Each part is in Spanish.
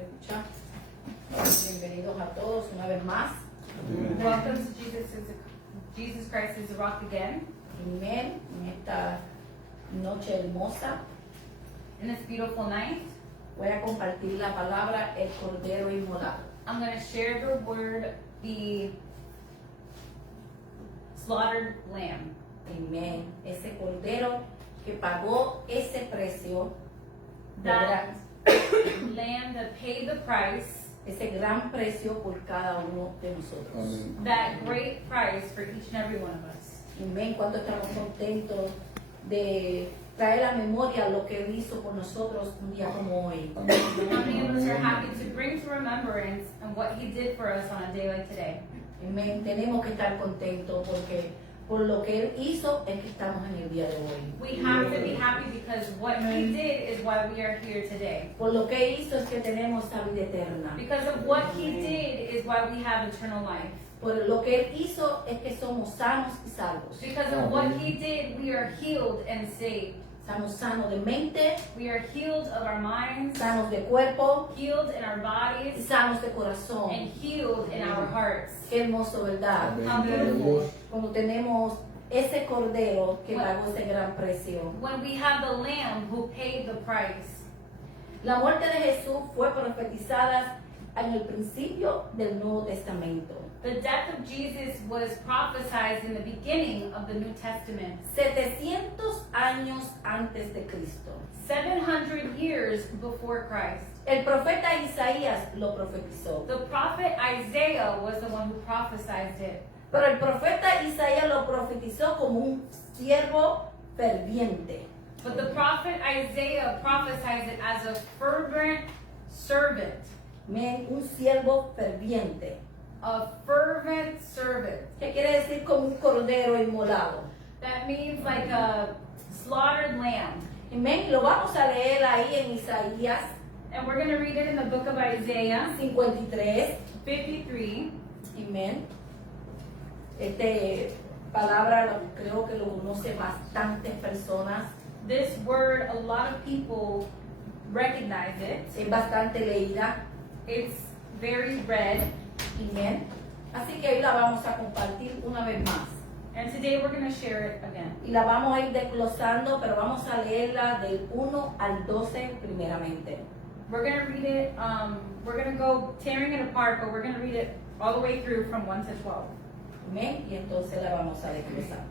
escucha. Bienvenidos a todos una vez más. Welcome to Jesus Christ is the Rock again. Amén. En esta noche hermosa In this beautiful night, voy a compartir la palabra el Cordero Inmolado. I'm going to share the word, the slaughtered lamb. Amén. Ese Cordero que pagó ese precio, de That gran- lamb that paid the price, ese gran precio por cada uno de nosotros. Amén. that great price for each and every one of us. Amén. Cuánto estamos contentos de traer a memoria lo que Él hizo por nosotros un día como hoy. How many of us are happy to bring to remembrance and what He did for us on a day like today? Amén. Tenemos que estar contentos porque por lo que Él hizo es que estamos en el día de hoy. We have to be happy because what He did is why we are here today. Por lo que hizo es que tenemos la vida eterna. Because of what He did is why we have eternal life. Por lo que Él hizo es que somos sanos y salvos. Because of what He did, we are healed and saved. Estamos sanos de mente, We are healed of our minds, sanos de cuerpo healed in our y bodies, sanos de corazón. and healed in our hearts. Qué hermoso, ¿verdad? How beautiful. Cuando tenemos ese cordero que pagó ese gran precio. When we have the Lamb who paid the price. La muerte de Jesús fue profetizada en el principio del Nuevo Testamento. The death of Jesus was prophesied in the beginning of the New Testament, 700 años antes de Cristo. 700 years before Christ. El profeta Isaías lo profetizó. The prophet Isaiah was the one who prophesied it. Pero el profeta Isaías lo profetizó como un siervo ferviente. But the prophet Isaiah prophesied it as a fervent servant. Un siervo ferviente. A fervent servant. ¿Qué quiere decir como un cordero inmolado? That means like a slaughtered lamb. Amén. Lo vamos a leer ahí en Isaías And we're going to read it in the book of Isaiah 53. 53. Amén. Esta palabra creo que lo conoce bastantes personas. This word, a lot of people recognize it. Es bastante leída. It's very read. Amén. Así que hoy la vamos a compartir una vez más. And today we're going to share it again. Y la vamos a ir desglosando, pero vamos a leerla del 1 al 12 primeramente. We're going to read it, we're going to go tearing it apart, but we're going to read it all the way through from 1 to 12. Amén. Y entonces la vamos a desglosar.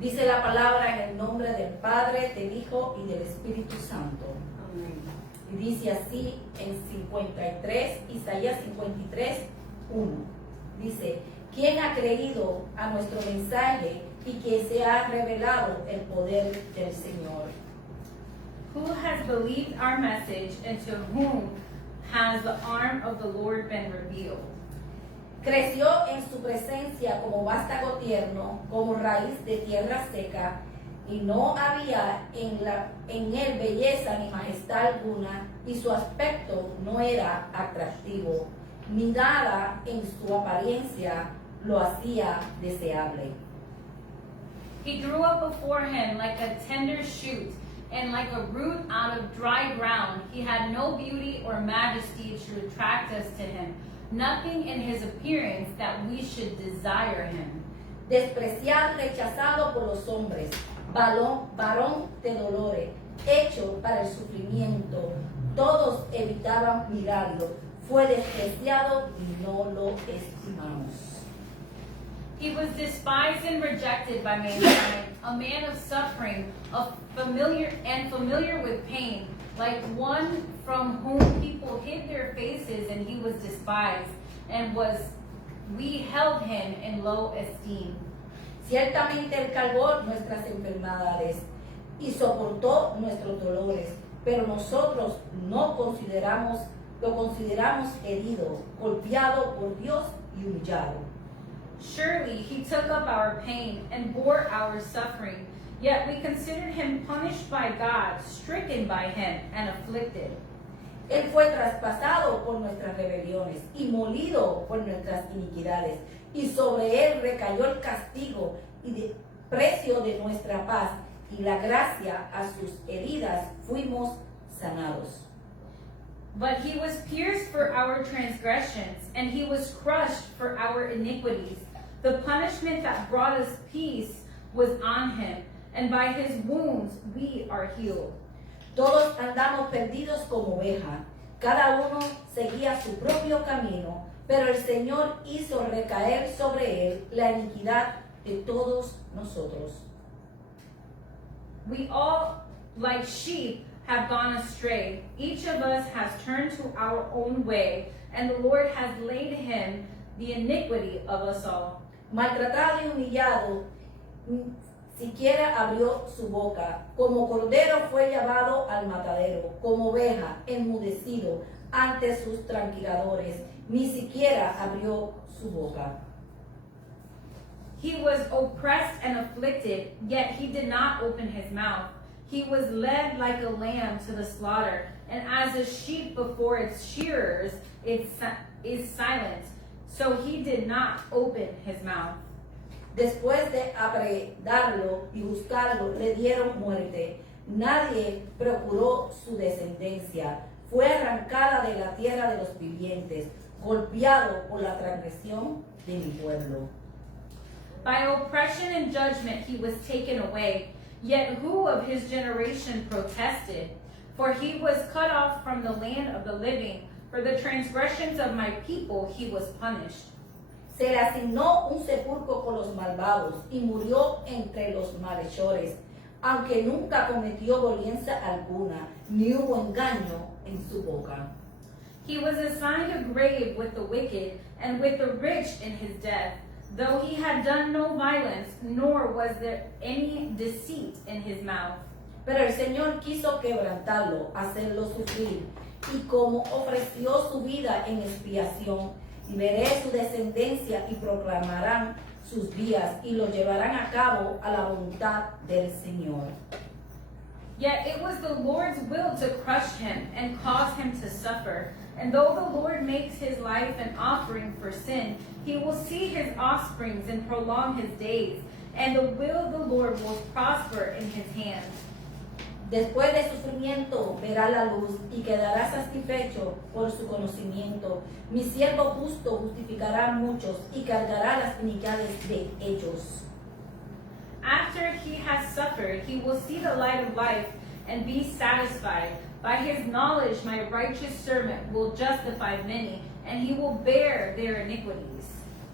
Dice la palabra en el nombre del Padre, del Hijo y del Espíritu Santo. Y dice así en 53, Isaías 53, 1. Dice, ¿quién ha creído a nuestro mensaje y que se ha revelado el poder del Señor? Who has believed our message, and to whom has the arm of the Lord been revealed? Creció en su presencia como vástago tierno, como raíz de tierra seca, y no había en él belleza ni majestad alguna, y su aspecto no era atractivo, ni nada en su apariencia lo hacía deseable. He grew up before him like a tender shoot, and like a root out of dry ground. He had no beauty or majesty to attract us to him, nothing in his appearance that we should desire him. Despreciado y rechazado por los hombres, varón de dolores, hecho para el sufrimiento. Todos evitaban mirarlo. Fue despreciado y no lo estimamos. He was despised and rejected by mankind, a man of suffering, familiar with pain, like one from whom people hid their faces, and he was despised, and we held him in low esteem. Ciertamente Él cargó nuestras enfermedades y soportó nuestros dolores, pero nosotros lo consideramos herido, golpeado por Dios y humillado. Surely he took up our pain and bore our suffering, yet we considered him punished by God, stricken by him, and afflicted. Él fue traspasado por nuestras rebeliones y molido por nuestras iniquidades, y sobre él recayó el castigo y de precio de nuestra paz, y la gracia a sus heridas fuimos sanados. But he was pierced for our transgressions, and he was crushed for our iniquities. The punishment that brought us peace was on him, and by his wounds we are healed. Todos andamos perdidos como ovejas, cada uno seguía su propio camino, pero el Señor hizo recaer sobre él la iniquidad de todos nosotros. We all, like sheep, have gone astray. Each of us has turned to our own way, and the Lord has laid him the iniquity of us all. Maltratado y humillado, siquiera abrió su boca. Como cordero fue llevado al matadero, como oveja enmudecido ante sus tranquiladores, ni siquiera abrió su boca. He was oppressed and afflicted, yet he did not open his mouth. He was led like a lamb to the slaughter, and as a sheep before its shearers is silent, so he did not open his mouth. Después de apredarlo y buscarlo, le dieron muerte. Nadie procuró su descendencia. Fue arrancada de la tierra de los vivientes, golpeado por la transgresión de mi pueblo. By oppression and judgment he was taken away. Yet who of his generation protested? For he was cut off from the land of the living. For the transgressions of my people he was punished. Se le asignó un sepulcro con los malvados y murió entre los malhechores, aunque nunca cometió violencia alguna, ni hubo engaño en su boca. He was assigned a grave with the wicked and with the rich in his death, though he had done no violence, nor was there any deceit in his mouth. Pero el Señor quiso quebrantarlo, hacerlo sufrir, y como ofreció su vida en expiación, y veré su descendencia y proclamarán sus días y lo llevarán a cabo a la voluntad del Señor. Yet it was the Lord's will to crush him and cause him to suffer. And though the Lord makes his life an offering for sin, he will see his offsprings and prolong his days, and the will of the Lord will prosper in his hand. Después de sufrimiento verá la luz y quedará satisfecho por su conocimiento. Mi siervo justo justificará a muchos y cargará las iniquidades de ellos. After he has suffered, he will see the light of life and be satisfied. By his knowledge, my righteous servant will justify many, and he will bear their iniquities.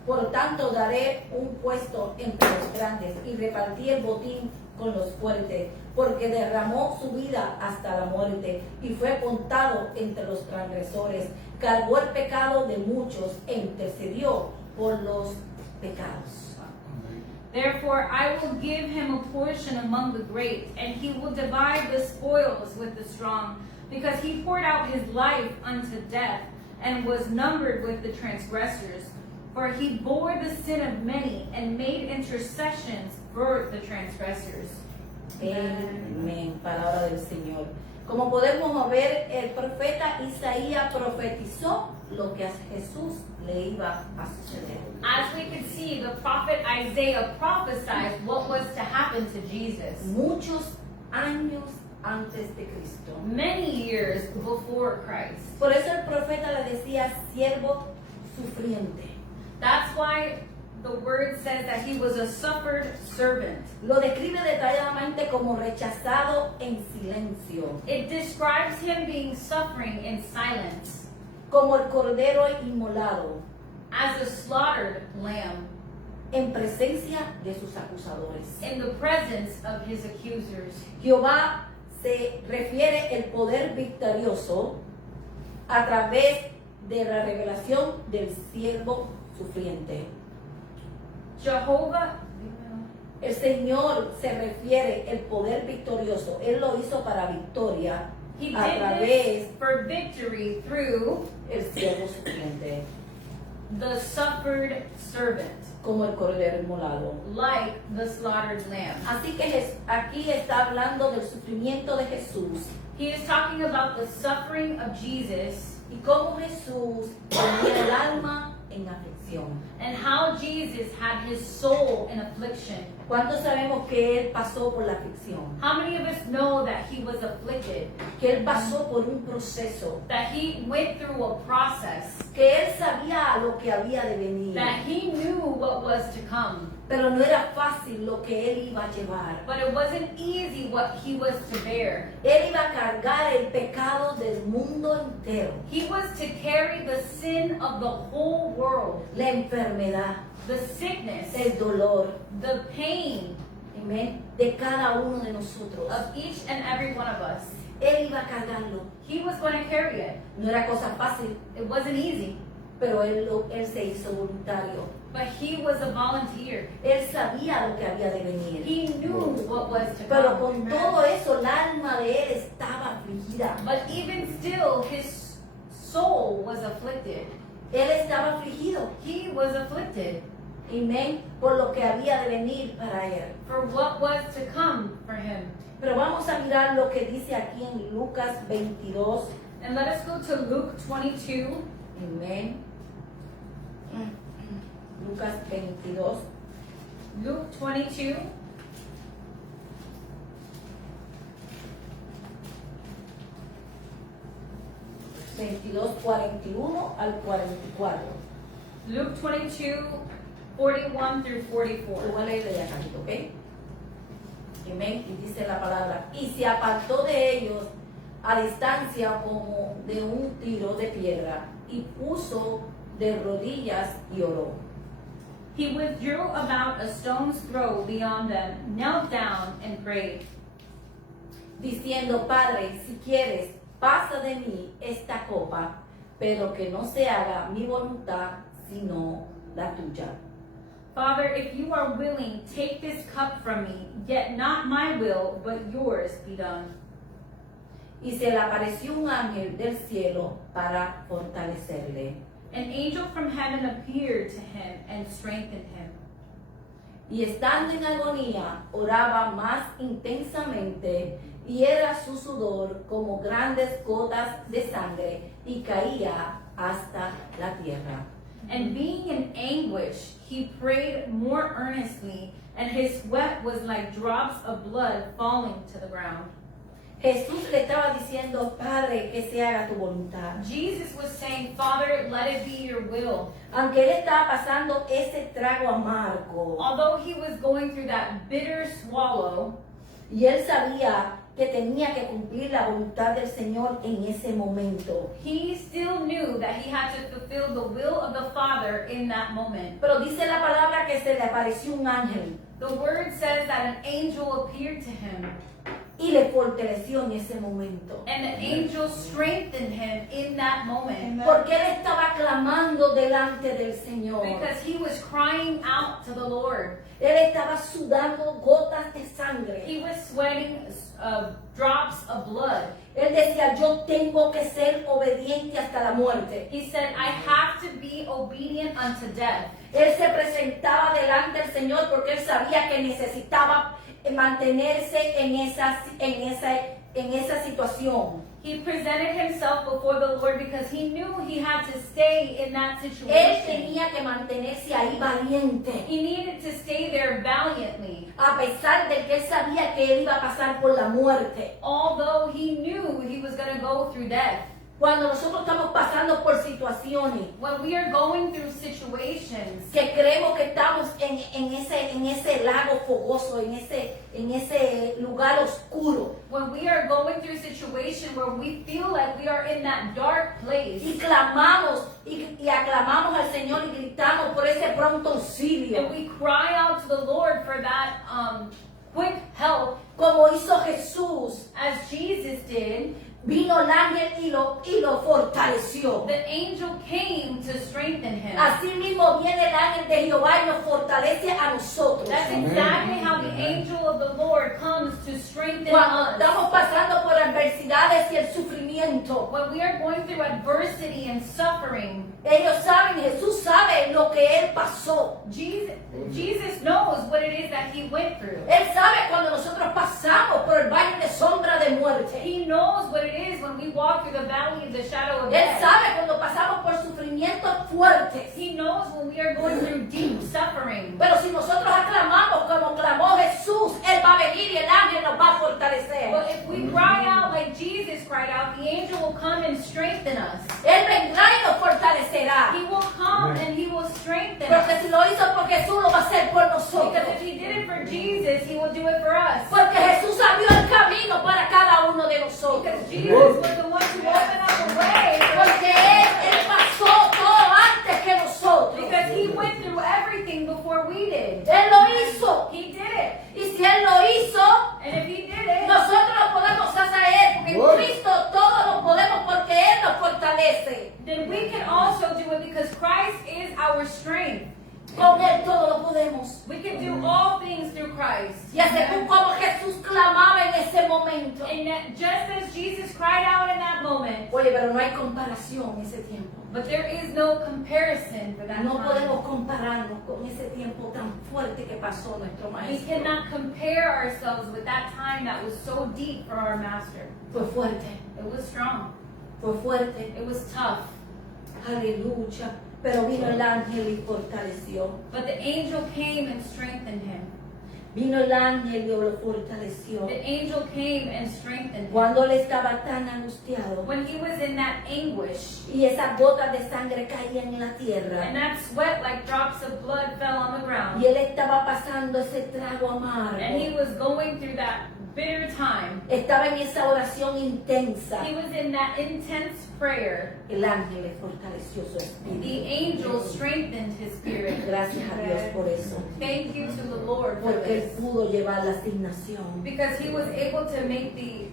Por tanto, daré un puesto entre los grandes y repartí el botín con los fuertes, porque derramó su vida hasta la muerte y fue contado entre los transgresores. Cargó el pecado de muchos e intercedió por los pecados. Therefore I will give him a portion among the great, and he will divide the spoils with the strong, because he poured out his life unto death, and was numbered with the transgressors. For he bore the sin of many, and made intercessions for the transgressors. Amén. Palabra del Señor. Como podemos ver, el profeta Isaías profetizó lo que a Jesús le iba a suceder. As we could see, the prophet Isaiah prophesied what was to happen to Jesus Muchos años antes de Cristo. many years before Christ. Por eso el profeta le decía siervo sufriente. That's why the word says that he was a suffered servant. Lo describe detalladamente como rechazado en silencio, It describes him being suffering in silence, como el cordero inmolado, as a slaughtered lamb, en presencia de sus acusadores. in the presence of his accusers. Jehová se refiere el poder victorioso a través de la revelación del siervo sufriente. Jehovah, El Señor se refiere el poder victorioso. Él lo hizo para victoria he a did través this for victory through el siervo sufriente, the suffered servant, como el cordero inmolado. like the slaughtered lamb. Así que aquí está hablando del sufrimiento de Jesús He is talking about the suffering of Jesus y cómo Jesús tenía el alma en aflicción. and how Jesus had his soul in affliction. ¿Cuántos sabemos que Él pasó por la aflicción? How many of us know that he was afflicted, Que Él pasó por un proceso. that he went through a process, Que Él sabía lo que había de venir. that he knew what was to come, Pero no era fácil lo que Él iba a llevar. but it wasn't easy what he was to bear. Él iba a cargar el pecado del mundo entero. He was to carry the sin of the whole world, La enfermedad, the sickness, el dolor, the pain amén, de cada uno de nosotros. of each and every one of us. Él iba a cargarlo. He was going to carry it. No era cosa fácil, It wasn't easy, pero él se hizo voluntario. but he was a volunteer. Él sabía lo que había de venir. He knew what was to Pero come. con todo eso, el alma de él estaba afligida. But even still, his soul was afflicted. Él estaba afligido. He was afflicted Amén. Por lo que había de venir para él. for what was to come for him. Pero vamos a mirar lo que dice aquí en Lucas 22. And let us go to Luke 22. Amén. Lucas 22. Luke 22. $22, 41 al 44. Luke 22, 41 through Lo 44. voy a leer de acá, ¿ok? Amén. Y dice la palabra. Y se apartó de ellos a distancia como de un tiro de piedra y puso de rodillas y oró. He withdrew about a stone's throw beyond them, knelt down, and prayed, Diciendo, Padre, si quieres, pasa de mí esta copa, pero que no se haga mi voluntad, sino la tuya. Father, if you are willing, take this cup from me, yet not my will, but yours be done. Y se le apareció un ángel del cielo para fortalecerle. An angel from heaven appeared to him and strengthened him. Y estando en agonía, oraba más intensamente, y era su sudor como grandes gotas de sangre, y caía hasta la tierra. And being in anguish, he prayed more earnestly, and his sweat was like drops of blood falling to the ground. Jesús le estaba diciendo, Padre, que se haga tu voluntad. Jesus was saying, Father, let it be your will. Aunque él estaba pasando ese trago amargo, Although he was going through that bitter swallow, y él sabía que tenía que cumplir la voluntad del Señor en ese momento. he still knew that he had to fulfill the will of the Father in that moment. Pero dice la palabra que se le apareció un ángel The word says that an angel appeared to him, y le fortaleció en ese momento. and the angel strengthened him in that moment. Porque él estaba clamando delante del Señor. Because he was crying out to the Lord. Él estaba sudando gotas de sangre. He was sweating drops of blood. Él decía, yo tengo que ser obediente hasta la muerte. He said, I have to be obedient unto death. Él se presentaba delante del Señor porque él sabía que necesitaba mantenerse en esa situación. He presented himself before the Lord because he knew he had to stay in that Él situation. tenía que mantenerse ahí valiente. He needed to stay there valiantly. A pesar de que él sabía que él iba a pasar por la muerte. Although he knew he was going to go through death. Cuando nosotros estamos pasando por situaciones When we are going through situations que creemos que estamos en ese lago fogoso, en ese lugar oscuro, when we are going through a situation where we feel like we are in that dark place, y clamamos y aclamamos al Señor y gritamos por ese pronto auxilio, and we cry out to the Lord for that quick help, como hizo Jesús, as Jesus did, vino el ángel y lo fortaleció. the angel came to strengthen him. Así mismo viene el ángel de Jehová y nos fortalece a nosotros. That's exactly how the angel of the Lord comes to strengthen Cuando us. estamos pasando por adversidades y el sufrimiento, When we are going through adversity and suffering, ellos saben, Jesús sabe lo que él pasó. Jesus knows what it is that he went through. Él sabe cuando nosotros pasamos por el valle de sombra de muerte. He knows what it is when we walk through the valley of the shadow of Él death. sabe cuando pasamos por sufrimientos fuertes. He knows going through deep suffering. Pero si nosotros aclamamos como clamó Jesús, Él va a venir y el ángel nos va a fortalecer. But if we cry out like Jesus cried out, the angel will come and strengthen us. Él vendrá y nos fortalecerá. He will come and he will strengthen Porque us. si lo hizo por Jesús, lo va a hacer por nosotros. Because if he did it for Jesus, he will do it for us. Porque Jesús abrió el camino para cada uno de nosotros. Because Jesus was the one to open up the way. Porque Él pasó todo antes que nosotros. Because he went through everything before we did. Él lo hizo. He did it. Y si Él lo hizo, And if he did it, nosotros lo podemos hacer. Porque en Cristo todo lo podemos porque Él nos fortalece. then we can also do it because Christ is our strength. Con Él todo lo podemos. We can do all things through Christ. Y así como Jesús clamaba en ese momento. And that just as Jesus cried out in that moment, Oye, pero no hay comparación en ese tiempo. but there is no comparison for that No time. podemos compararnos con ese tiempo tan fuerte que pasó nuestro We maestro. cannot compare ourselves with that time that was so deep for our master. Fue fuerte, It was strong. fue fuerte. It was tough. Aleluya. Pero vino el ángel y fortaleció. But the angel came and strengthened him. Vino el ángel y lo fortaleció. The angel came and strengthened him. Cuando él estaba tan angustiado When he was in that anguish, y esas gotas de sangre caían en la and tierra that sweat like drops of blood fell on the ground, y él estaba pasando ese trago and he amargo, was going through that bitter time, estaba en esa oración intensa, he was in that intense prayer, el ángel le fortaleció su the espíritu. angel strengthened his spirit. Gracias a Dios por eso. Thank you to the Lord for Porque él this. pudo llevar la asignación. Because he was able to make the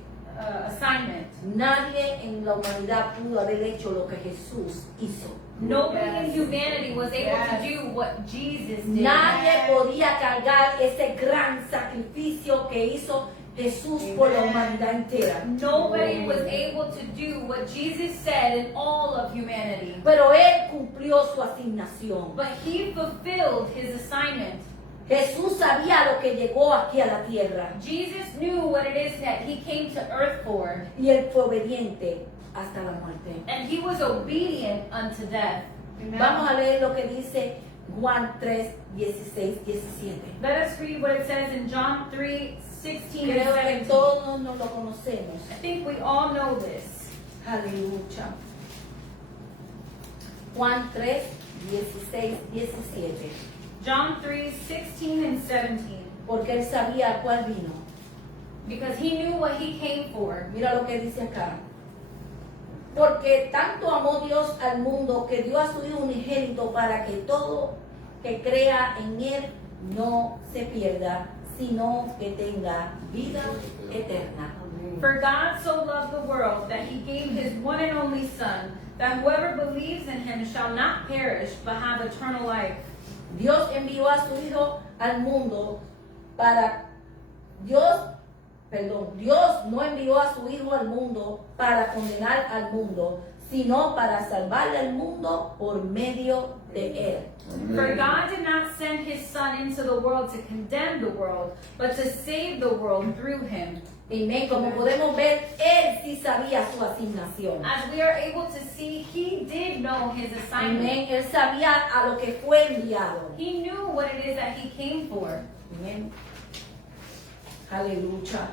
assignment. Nadie en la humanidad pudo haber hecho lo que Jesús hizo. Nobody in humanity was able to do what Jesus did. Nadie podía cargar ese gran sacrificio que hizo Jesús por la humanidad entera. Nobody was able to do what Jesus said in all of humanity. Pero él cumplió su asignación. But he fulfilled his assignment. Jesús sabía lo que llegó aquí a la tierra Jesus knew what it is that he came to earth for. y él fue obediente hasta la muerte. And he was obedient unto death. Vamos a leer lo que dice Juan 3, 16, 17. Let us read what it says in John 3, 16 and Creo que 17. todos nos lo conocemos. I think we all know this. Aleluya. Juan 3, 16, 17. John 3, 16 and 17. Porque él sabía a cuál vino. Because he knew what he came for. Mira lo que dice acá. Porque tanto amó Dios al mundo que dio a su Hijo unigénito para que todo que crea en Él no se pierda, sino que tenga vida eterna. For God so loved the world that he gave his one and only Son, that whoever believes in him shall not perish, but have eternal life. Dios envió a su Hijo al mundo para... Dios no envió a su Hijo al mundo para condenar al mundo, sino para salvar al mundo por medio de Él. For God did not send his Son into the world to condemn the world, but to save the world through him. Amén. Como podemos ver, Él sí sabía su asignación. As we are able to see, he did know his assignment. Amén. Él sabía a lo que fue enviado. He knew what it is that he came for. Amén. Aleluya.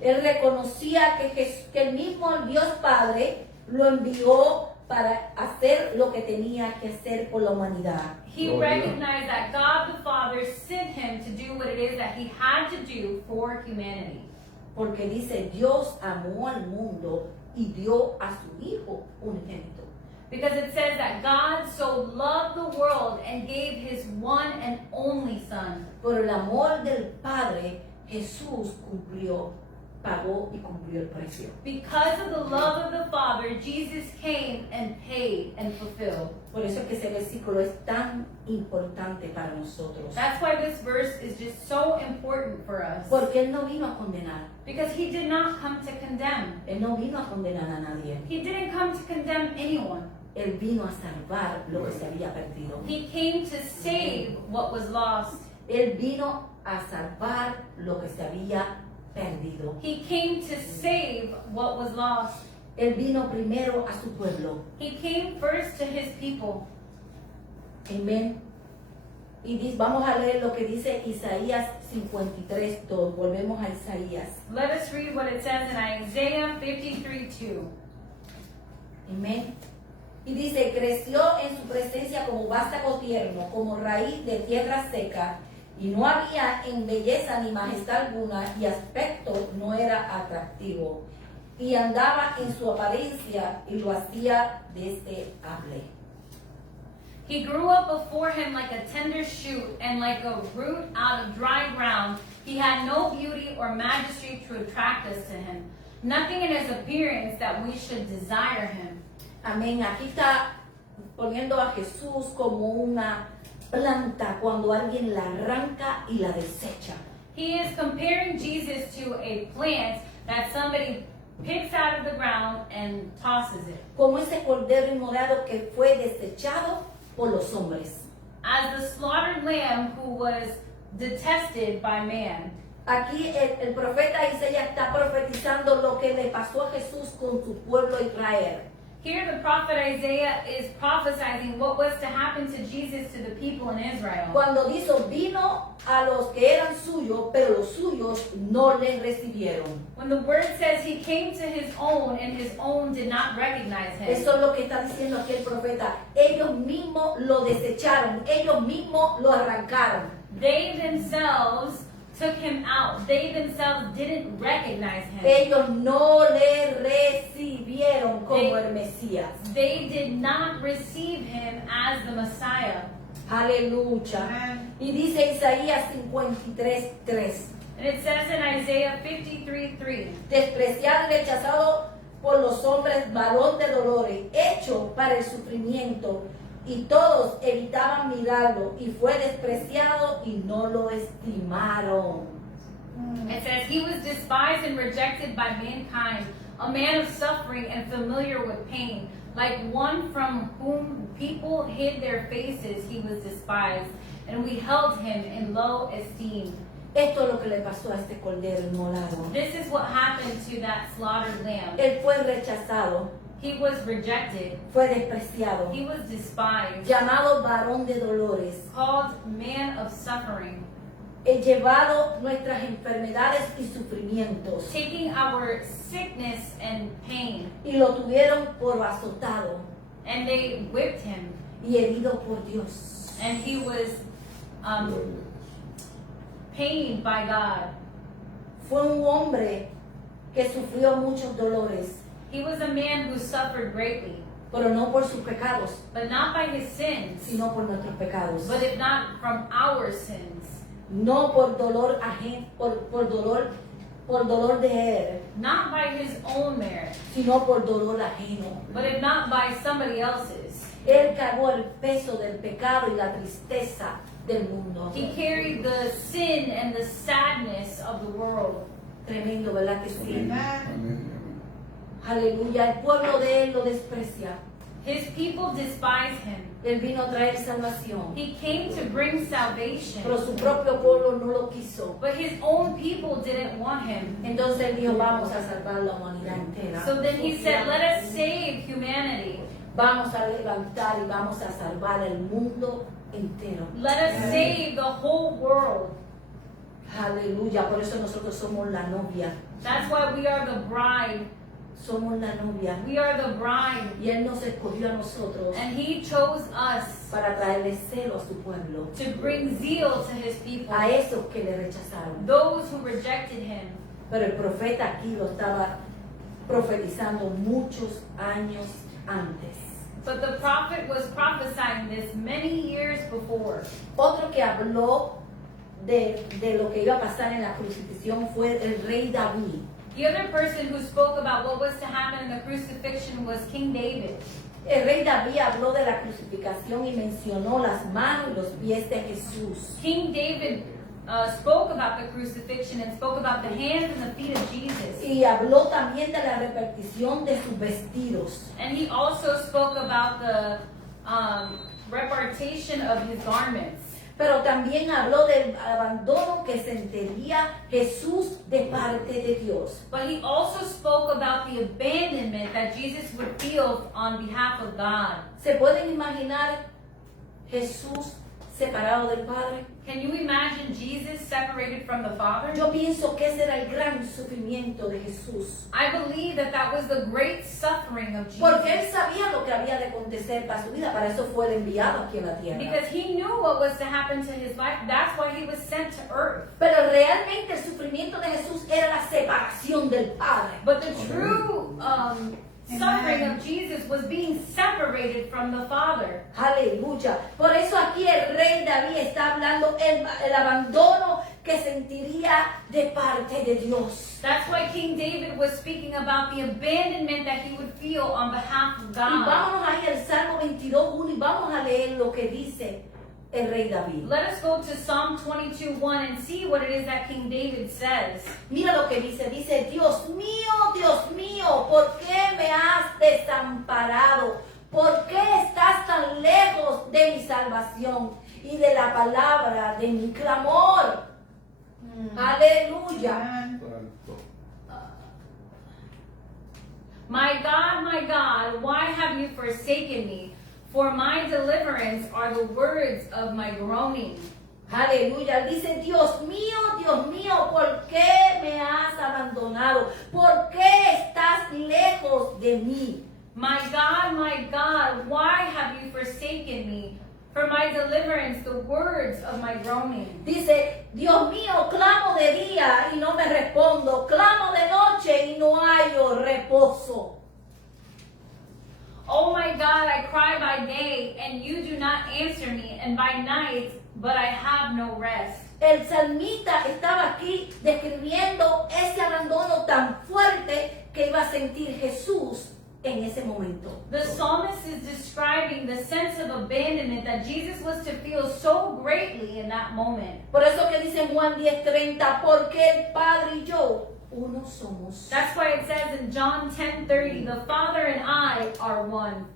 Él reconocía que el mismo Dios Padre lo envió para hacer lo que tenía que hacer por la humanidad. He recognized that God the Father sent him to do what it is that he had to do for humanity. Porque dice, Dios amó al mundo y dio a su Hijo unigénito. Because it says that God so loved the world and gave his one and only Son. Por el amor del Padre, Jesús pagó y cumplió el precio. Because of the love of the Father, Jesus came and paid and fulfilled. Por eso es que ese versículo es tan importante para nosotros. That's why this verse is just so important for us. Porque Él no vino a condenar. Because he did not come to condemn. Él no vino a condenar a nadie. He didn't come to condemn anyone. Él vino a salvar lo que se había perdido. He came to save what was lost. Él vino a salvar lo que se había perdido. He came to save what was lost. Él vino primero a su pueblo. He came first to his people. Amén. Y vamos a leer lo que dice Isaías 53:2. Volvemos a Isaías. Let us read what it says in Isaiah 53:2. Amén. Y dice, creció en su presencia como vástago tierno, como raíz de tierra seca, y no había en belleza ni majestad alguna, y aspecto no era atractivo. Y andaba en su apariencia, y lo hacía deseable. He grew up before him like a tender shoot and like a root out of dry ground. He had no beauty or majesty to attract us to him. Nothing in his appearance that we should desire him. Amén. Aquí está poniendo a Jesús como una planta cuando alguien la arranca y la desecha. He is comparing Jesus to a plant that somebody picks out of the ground and tosses it. Como ese cordero inmolado que fue desechado por los hombres. As the slaughtered lamb who was detested by man. Aquí el profeta Isaías está profetizando lo que le pasó a Jesús con su pueblo Israel. Here the prophet Isaiah is prophesying what was to happen to Jesus to the people in Israel. Cuando dijo, vino a los que eran suyos, pero los suyos no le recibieron. When the word says he came to his own and his own did not recognize him. Eso es lo que está diciendo aquí el profeta. Ellos mismos lo desecharon, ellos mismos lo arrancaron. They themselves took him out. They themselves didn't recognize him. Ellos no le recibieron como el Mesías. They did not receive him as the Messiah. Aleluya. Y dice Isaías 53:3. And it says in Isaiah 53:3. Despreciado y rechazado por los hombres, varón de dolores, hecho para el sufrimiento, y todos evitaban mirarlo, y fue despreciado y no lo estimaron. It says he was despised and rejected by mankind, a man of suffering and familiar with pain. Like one from whom people hid their faces, he was despised, and we held him in low esteem. Esto es lo que le pasó a este cordero inmolado. This is what happened to that slaughtered lamb. Él fue rechazado, He was rejected. fue despreciado, He was despised, llamado varón de dolores, called man of suffering, llevado nuestras enfermedades y sufrimientos, taking our sickness and pain, y lo tuvieron por azotado and they whipped him, y herido por Dios. and he was pained by God. Fue un hombre que sufrió muchos dolores, He was a man who suffered greatly, pero no por sus pecados, but not by his sins, sino por nuestros pecados. but if not from our sins, No por dolor ajeno, por dolor de él, not by his own merit, sino por dolor ajeno. but if not by somebody else's. Él cargó el peso del pecado y la tristeza del mundo. He carried the sin and the sadness of the world. Tremendo, ¿verdad que sí? Amén. Aleluya. El pueblo de él lo desprecia. His people despise him. Él vino a traer salvación, He came to bring salvation, pero su propio pueblo no lo quiso. but his own people didn't want him. Entonces él dijo, vamos a salvar la humanidad entera. So then he said, let us save humanity. Vamos a levantar y vamos a salvar el mundo entero. Let us save the whole world. Aleluya. Por eso nosotros somos la novia. That's why we are the bride. Somos la novia. We are the bride. Y él nos escogió a nosotros And he chose us para traerle celo a su pueblo. to bring zeal to his people, A esos que le rechazaron. those who rejected him. Pero el profeta aquí lo estaba profetizando muchos años antes. But the prophet was prophesying this many years before. Otro que habló de lo que iba a pasar en la crucifixión fue el rey David. The other person who spoke about what was to happen in the crucifixion was King David. El rey David habló de la crucifixión y mencionó las manos y los pies de Jesús. King David spoke about the crucifixion and spoke about the hands and the feet of Jesus. Y habló también de la repartición de sus vestidos. And he also spoke about the repartition of his garments. Pero también habló del abandono que sentiría Jesús de parte de Dios. But he also spoke about the abandonment that Jesus would feel on behalf of God. ¿Se pueden imaginar Jesús separado del Padre? Can you imagine Jesus separated from the Father? Yo pienso que ese era el gran sufrimiento de Jesús. I believe that that was the great suffering of Porque él Jesus. sabía lo que había de acontecer para su vida, para eso fue el enviado aquí en la tierra. Because he knew what was to happen to his life. That's why he was sent to earth. Pero realmente el sufrimiento de Jesús era la separación del Padre. But the true suffering of Jesus was being separated from the Father. Aleluya. Por eso aquí el rey David está hablando el abandono que sentiría de parte de Dios. That's why King David was speaking about the abandonment that he would feel on behalf of Y God. vámonos ahí al Salmo 22:1 y vamos a leer lo que dice el rey David. Let us go to Psalm 22:1 and see what it is that King David says. Mira lo que dice, Dios mío, ¿por qué me has desamparado? ¿Por qué estás tan lejos de mi salvación y de la palabra de mi clamor? Aleluya. My God, why have you forsaken me? For my deliverance are the words of my groaning. Aleluya. Dice, Dios mío, ¿por qué me has abandonado? ¿Por qué estás lejos de mí? My God, why have you forsaken me? For my deliverance, the words of my groaning. Dice, Dios mío, clamo de día y no me respondo. Clamo de noche y no hallo reposo. Oh my God, I cry by day, and you do not answer me, and by night, but I have no rest. El salmista estaba aquí describiendo ese abandono tan fuerte que iba a sentir Jesús en ese momento. The psalmist is describing the sense of abandonment that Jesus was to feel so greatly in that moment. Por eso que dice Juan 10:30, porque el Padre y yo uno somos. That's why it says in John 10:30, the Father and I are one.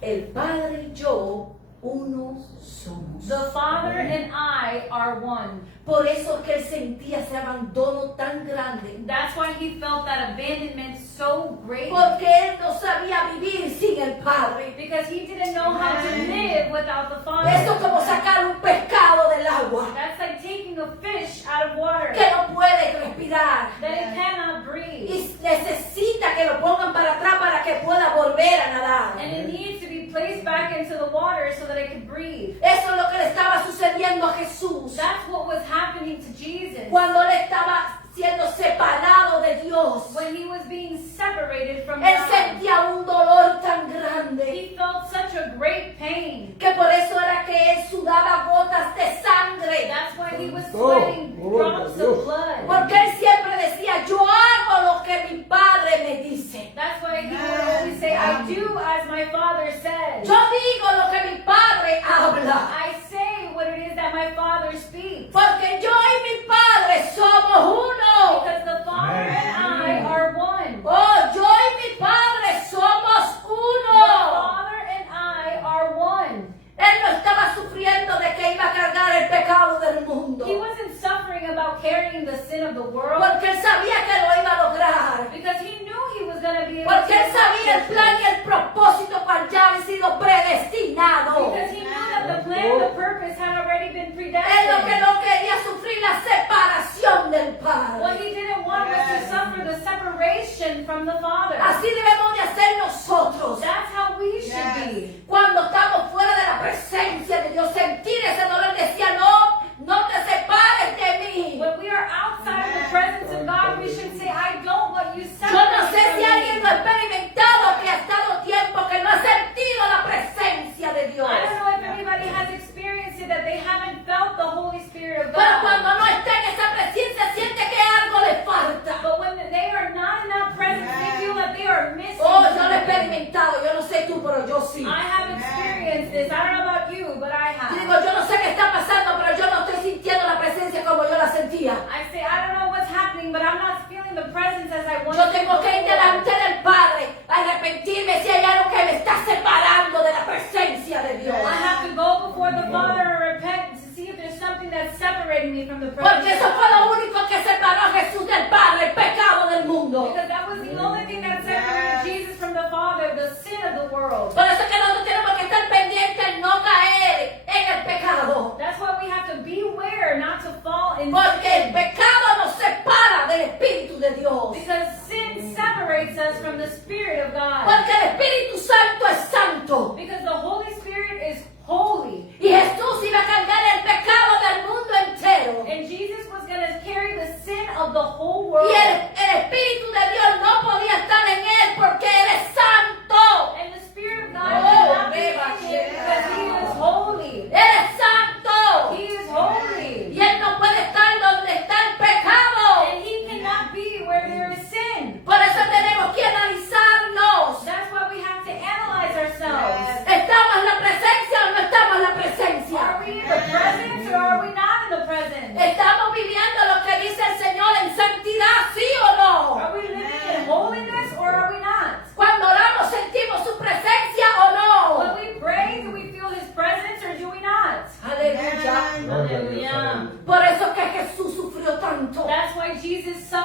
El Padre y yo uno somos. The Father and I are one. Por eso que él sentía ese abandono tan grande. That's why he felt that abandonment so great. Porque él no sabía vivir sin el Padre. Because he didn't know how to live without the Father. Eso es como sacar un pescado del agua That's like taking a fish out of water que no puede respirar that it cannot breathe. y necesita que lo pongan para atrás para que pueda volver a nadar. And it needs to be placed back into the water so that it can breathe. Eso es lo que le estaba sucediendo a Jesús That's what was happening to Jesus cuando él estaba siendo separado de Dios. when he was being separated from Él God. sentía un dolor tan grande He felt such a great pain. que por eso era que él sudaba gotas de sangre. That's why he was sweating drops of blood. Porque él siempre decía, yo hago lo que mi Padre me dice. That's why he would always say, I do as my Father says. Yo digo lo que mi Padre habla. I say what it is that my Father speaks. Porque yo y mi Padre somos uno. Because the Father and I are one. Oh, yo y mi Padre somos The uno. Father and I are one. Él no estaba sufriendo de que iba a cargar el pecado del mundo. He wasn't suffering about carrying the sin of the world Porque él sabía que lo iba a lograr. because he knew he was going to be able Porque él to sabía el plan y el propósito cual ya había sido predestinado. because he knew that the plan, the purpose had already been Él lo que predestined. no quería sufrir la separación del What Padre. he didn't want was to suffer the separation from the Father. Así debemos de hacer nosotros. That's how we should be. Cuando estamos fuera de la presencia de Dios, sentir ese dolor, decía, no te separes de mí. When we are outside of the presence of God, we should say, I don't want you Yo no sé si separated alguien lo ha experimentado que ha estado tiempo que no ha sentido la presencia de Dios. I don't know if everybody has experienced it, that they haven't felt the Holy Spirit of Pero cuando God. no está en esa presencia, siente que algo le falta. But when they are not in that presence, they feel that they are missing Oh, yo lo he something. experimentado, yo no sé tú, pero yo sí. I have experienced this. I don't know about you, but I Yo digo, have. yo no sé qué está pasando, pero yo no estoy sintiendo la presencia como yo la sentía. I say, I don't know what's happening, but I'm not feeling the presence as I once Yo tengo que ir before. delante del Padre a arrepentirme si hay algo que me está separando de la presencia de Dios. I have to go before the Father and repent to see if there's something that's separating me from the Porque presence eso of fue lo God. único que separó a Jesús del Padre, el pecado del mundo. Because that was the only thing that separated Jesus from the Father, the sin of the world. Por eso es que nosotros tenemos que estar pendientes de no caer en el pecado.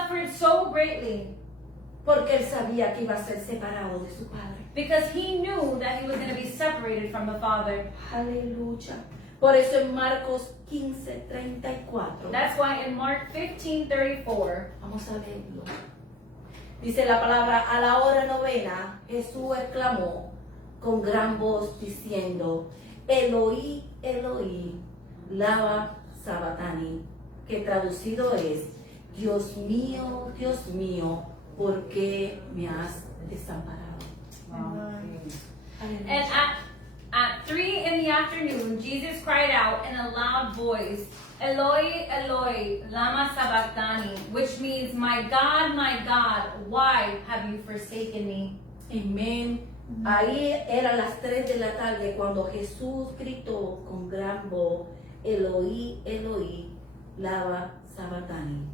suffered so greatly porque él sabía que iba a ser separado de su padre. because he knew that he was going to be separated from the Father. Aleluya. Por eso en Marcos 15:34, That's why in Mark 15:34, vamos a leerlo. Dice la palabra, a la hora novena, Jesús exclamó con gran voz diciendo, Eloí, Eloí, lama sabachthani, que traducido es, Dios mío, ¿por qué me has desamparado? and at 3 in the afternoon, Jesus cried out in a loud voice, Eloi, Eloi, lama sabachthani, which means, my God, why have you forsaken me? Amén. Ahí eran las 3 de la tarde cuando Jesús gritó con gran voz, Eloí, Eloí, lama sabachthani.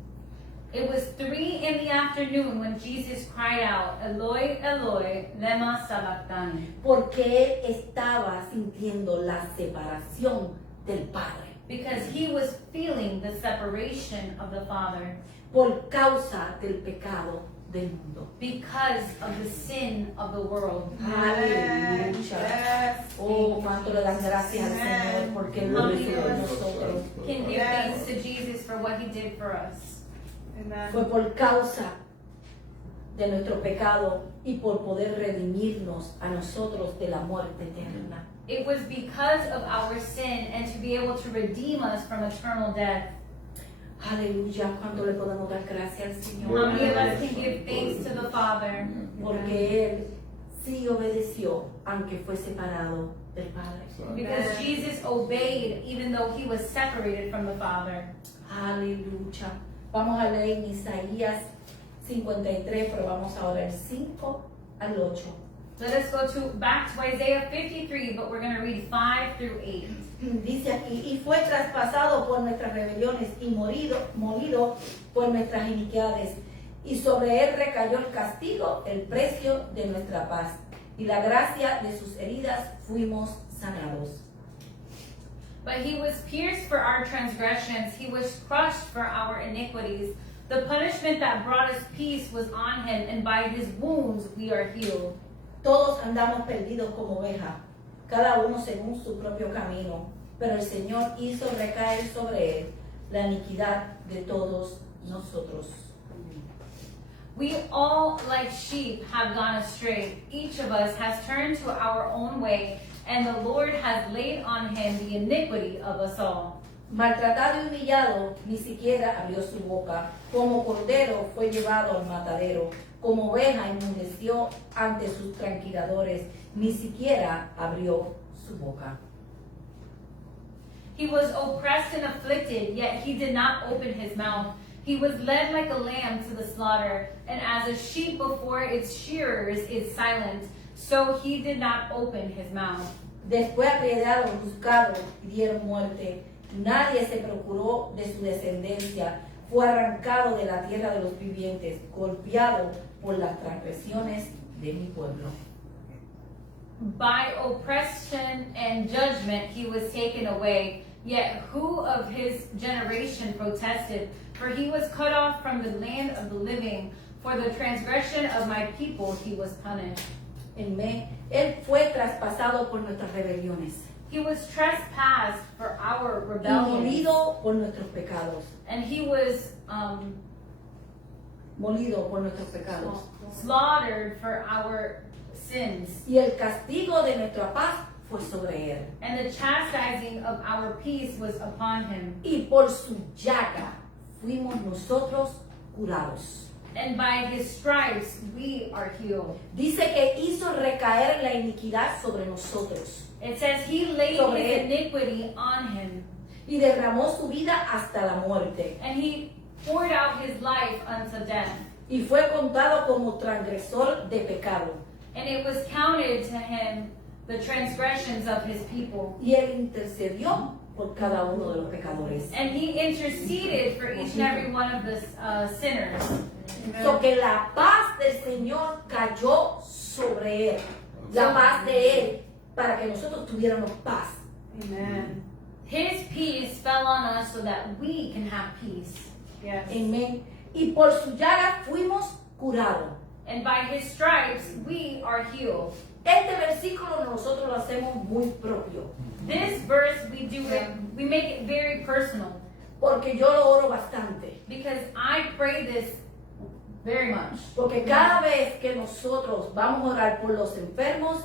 It was 3 in the afternoon when Jesus cried out, Eloi, Eloi, lema sabachthani. Porque él estaba sintiendo la separación del Padre Because he was feeling the separation of the Father por causa del pecado del mundo. because of the sin of the world. Aleluya. Oh, cuánto le dan gracias al Señor porque Él lo hizo por nosotros. Can give thanks to Jesus for what he did for us. Fue por causa de nuestro pecado y por poder redimirnos a nosotros de la muerte eterna. It was because of our sin and to be able to redeem us from eternal death. Aleluya, cuánto le podemos dar gracias al How Señor. many of us can give thanks to the Father? Porque Él sí obedeció, aunque fue separado del Padre. Because Jesus obeyed even though he was separated from the Father. Aleluya. Vamos a leer en Isaías 53, pero vamos ahora del 5 al 8. Let us go back to Isaiah 53, but we're going to read 5 through 8. Dice aquí, y fue traspasado por nuestras rebeliones y molido por nuestras iniquidades. Y sobre él recayó el castigo, el precio de nuestra paz. Y la gracia de sus heridas fuimos sanados. But he was pierced for our transgressions, he was crushed for our iniquities. The punishment that brought us peace was on him, and by his wounds we are healed. Todos andamos perdidos como ovejas, cada uno según su propio camino, pero el Señor hizo recaer sobre él la iniquidad de todos nosotros. We all, like sheep, have gone astray. Each of us has turned to our own way, and the Lord has laid on him the iniquity of us all. Maltratado y humillado, ni siquiera abrió su boca. Como cordero fue llevado al matadero. Como oveja enmudeció ante sus tranquiladores. Ni siquiera abrió su boca. He was oppressed and afflicted, yet he did not open his mouth. He was led like a lamb to the slaughter, and as a sheep before its shearers is silent, so he did not open his mouth. Después apedrearon, buscaron y dieron muerte. Nadie se procuró de su descendencia. Fue arrancado de la tierra de los vivientes, golpeado por las transgresiones de mi pueblo. By oppression and judgment he was taken away. Yet who of his generation protested? For he was cut off from the land of the living. For the transgression of my people he was punished. Amén. Él fue traspasado por nuestras rebeliones He was trespassed for our y rebellion. molido por nuestros pecados. And he was Molido por nuestros pecados. slaughtered for our sins. Y el castigo de nuestra paz fue sobre él. And the chastising of our peace was upon him. Y por su llaga fuimos nosotros curados. And by his stripes we are healed. Dice que hizo recaer la iniquidad sobre nosotros It says he laid Sobre his él. iniquity on him. y derramó su vida hasta la muerte. And he poured out his life unto death. Y fue contado como transgresor de pecado. And it was counted to him the transgressions of his people. Y él intercedió por cada uno de los pecadores. And he interceded for each and every one of the sinners. So que la paz del Señor cayó sobre él. La paz de él para que nosotros tuviéramos paz. Amen. His peace fell on us so that we can have peace. Yes. Amén. y por su llaga fuimos curados. And by his stripes we are healed. Este versículo nosotros lo hacemos muy propio, This verse we make it very personal porque yo lo oro bastante. because I pray this very much. Porque cada vez que nosotros vamos a orar por los enfermos,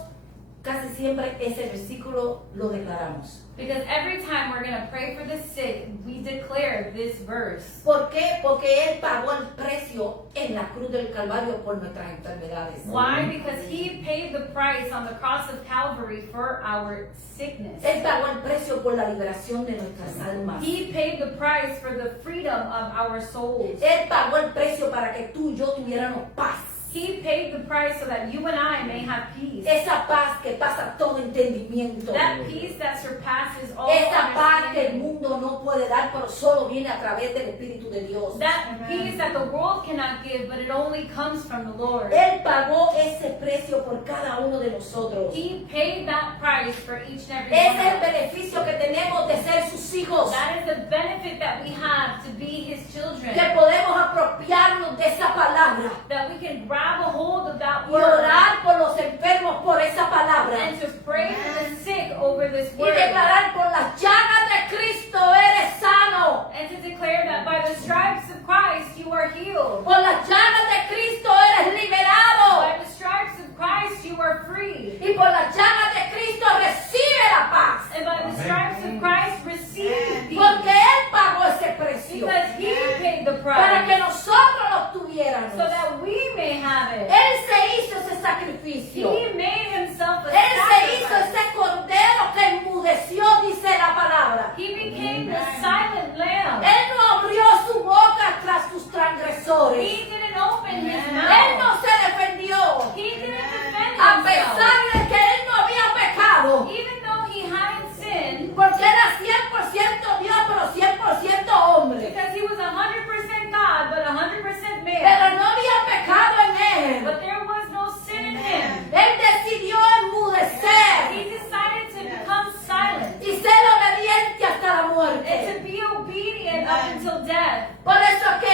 casi siempre ese versículo lo declaramos. Because every time we're going to pray for the sick, we declare this verse. ¿Por qué? Porque Él pagó el precio en la cruz del Calvario por nuestras enfermedades. Why? Because he paid the price on the cross of Calvary for our sickness. Él pagó el precio por la liberación de nuestras almas. He paid the price for the freedom of our souls. Él pagó el precio para que tú y yo tuviéramos paz. He paid the price so that you and I may have peace. Esa paz que pasa todo entendimiento. That peace that surpasses all Esa paz que el understanding. mundo no puede dar, pero solo viene a través del Espíritu de Dios. That peace that the world cannot give, but it only comes from the Lord. Él pagó ese precio por cada uno de nosotros. He paid that price for each and every Ese one es el of us. beneficio que tenemos de ser sus hijos. That is the benefit that we have to be his children. Que podemos apropiarnos de esa palabra That we can grab a hold of that y word orar por los enfermos por esa palabra. and to pray for the sick over this Y word. declarar por las llagas de Cristo eres sano. And to declare that by the stripes of Christ you are healed. Por las llagas de Cristo eres liberado. By the stripes of Christ you are free. Y por las llagas de Cristo recibe la paz. And by the stripes of Christ receive peace. Porque Él pagó ese precio. Because he paid the Para que price. nosotros lo tuviéramos. So that we may have it. Él se hizo ese sacrificio. He made himself a Él se hizo sacrifice. ese cordero que enmudeció, dice la palabra. He became the silent lamb. Él no abrió su boca tras sus transgresores. He didn't open his Él mouth. no se defendió. He didn't defend A himself. pesar de que él no había pecado. Even though he hadn't sinned, Porque era 100% Dios, pero 100% hombre. because he was 100% God, but 100% Pero man. no había pecado en él. But there was no sin in him. Él decidió enmudecer He decided to become silent y ser obediente hasta la and muerte. to be obedient up until death. Por eso que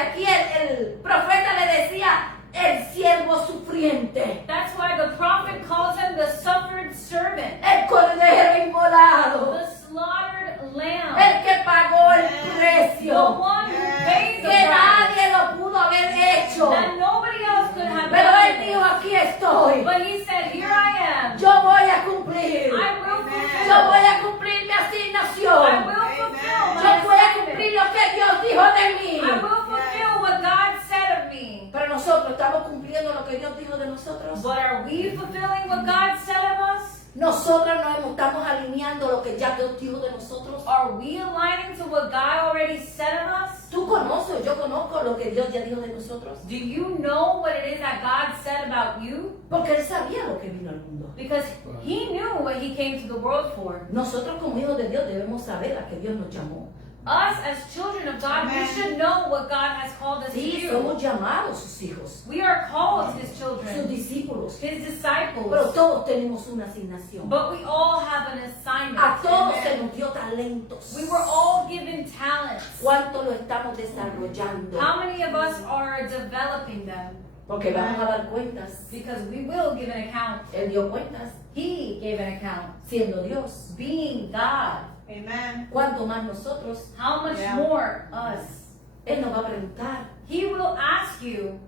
aquí el profeta le decía el siervo sufriente, That's why the prophet calls him the suffered servant, el cordero inmolado, the slaughtered lamb, el que pagó el the precio one who paid the que price nadie lo pudo haber hecho. that nobody else could have Pero él done. dijo, aquí estoy, But he said, here I am. yo voy a cumplir, I will yo fulfill. voy a cumplir mi I asignación, will fulfill my yo voy a cumplir assignment. lo que Dios dijo de mí. I will fulfill what God said of me. Pero nosotros estamos cumpliendo lo que Dios dijo de nosotros. But are we fulfilling what God said of us? Nosotros no estamos alineando lo que ya Dios dijo de nosotros. Are we aligning to what God already said of us? Tú conoces, yo conozco lo que Dios ya dijo de nosotros. Do you know what it is that God said about you? Porque Él sabía lo que vino al mundo. Because he knew what he came to the world for. Nosotros como hijos de Dios debemos saber a que Dios nos llamó. Us as children of God, we should know what God has called us to Sí, do. somos llamados sus hijos, We are called his sus children, discípulos. his Pero disciples. todos tenemos una asignación. But we all have an A assignment. todos se nos dio talentos. We were all given talents. ¿Cuánto lo estamos desarrollando? How many of us are developing them? Porque vamos a dar cuentas. Because we will give an account. Él dio cuentas He gave an account. siendo Dios. Being God, Amen. ¿Cuánto más nosotros? how much Yeah. more us? Él nos va a preguntar. He will ask you.